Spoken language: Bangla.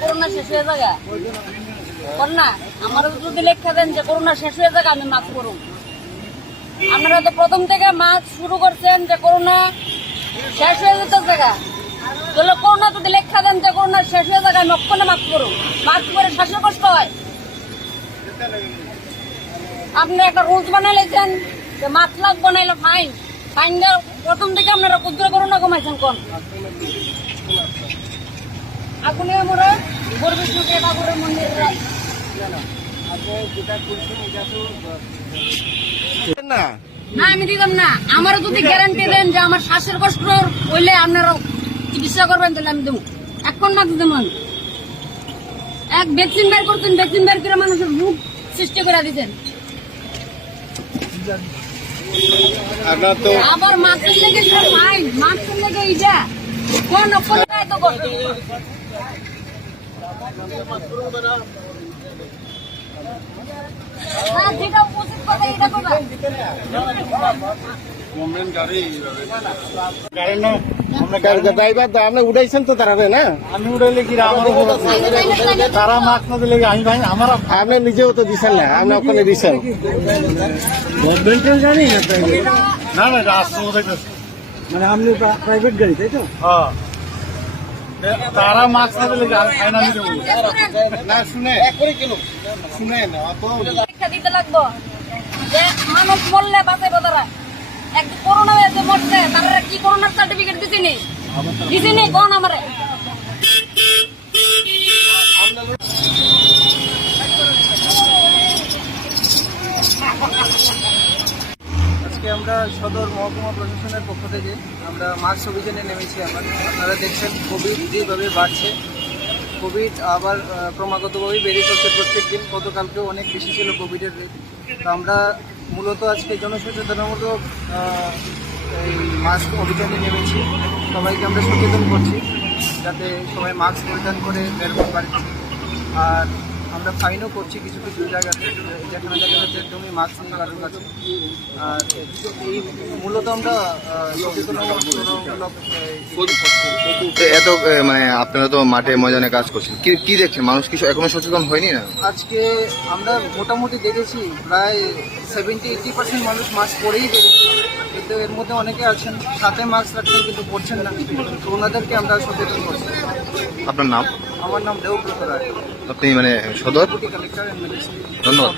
করোনা শেষ হয়ে যাগা করোনা আমার যদি লেখা দেন যে করোনা শেষ হয়ে যাগা আমি মাস্ক করুন। আপনারা তো প্রথম থেকে মাস্ক শুরু করছেন যে করোনা শেষ হয়ে যেতে জায়গা তাহলে করোনা যদি লেখা দেন যে করোনা শেষ হয়ে যাগা আমি অক্ষণে মাস্ক করুন। মাস্ক করে শ্বাসের কষ্ট হয়। আপনি একটা রুলস বানাইলেছেন যে মাস্ক লাগবে না ফাইন ফাইন প্রথম থেকে আপনারা ক্ষুদ্র করোনা কমাইছেন কোন আপনি আমরা বরবিষ্ণুকে ঠাকুরের মন্দির না আমি দিতাম না। আমারও যদি গ্যারান্টি দেন যে আমার শ্বাসের কষ্ট হইলে আপনারা চিকিৎসা করবেন তাহলে আমি দেবো। এখন মাত্র দেবেন এক ভ্যাকসিন বের করছেন, ভ্যাকসিন বের করে মানুষের রোগ সৃষ্টি করে দিতেন। আবার মাছের লেগে ফাইন মাছের লেগে এইটা কোন অপরাধ তো করতে যেটা উচিত কথা এটা করবা। আপনি উঠাইছেন তো তারা না আমি উঠাইলে কি তারা মাস্ক না দিলে আমি ভাই আমার আপনি নিজেও তো দিচ্ছেন না আপনি ওখানে দিচ্ছেন জানি না না রাষ্ট্র মানে আপনি প্রাইভেট গাড়ি তাই তো হ্যাঁ তারা মাস্ক না দিলে না শুনে শুনে দিতে লাগবো যে মানুষ মরলে বাঁচাইবো তারা একদম করোনা হয়েছে মরছে তারা কি করোনার সার্টিফিকেট দিছিনি দিছিনি কোন আমারে আজকে আমরা সদর মহকুমা প্রশাসনের পক্ষ থেকে আমরা মাস্ক অভিযানে নেমেছি। আপনারা দেখছেন কোভিড যেভাবে বাড়ছে, কোভিড আবার ক্রমাগতভাবেই বেড়ে চলছে প্রত্যেক দিন। গতকালকেও অনেক বেশি ছিল কোভিডের রেট। তো আমরা মূলত আজকে জনসচেতনতামূলক এই মাস্ক অভিযানে নেমেছি। সবাইকে আমরা সচেতন করছি যাতে সবাই মাস্ক পরিধান করে বের করতে পারে। আর আমরা ফাইনও করছি কিছু কিছু জায়গাতে যেখানে দেখা যাচ্ছে একদমই মাস্ক নেই কারোর কাছে। আর এই মূলত আমরা সচেতনতামূলক এত মানে আপনারা তো মাঠে ময়দানে কাজ করছেন, কি দেখছেন মানুষ কিছু এখনো সচেতন হয়নি না? আজকে আমরা মোটামুটি দেখেছি প্রায় 70-80% মানুষ মাস্ক পরেই বেরিয়েছে, কিন্তু এর মধ্যে অনেকে আছেন সাথে মাস্ক রাখছেন কিন্তু পরছেন না। তো ওনাদেরকে আমরা সচেতন করছি। আপনার নাম? আমার নাম দেবব্রত রায়। আপনি মানে সদর ডেপুটি কালেক্টর এন্ড ম্যাজিস্ট্রেট। ধন্যবাদ।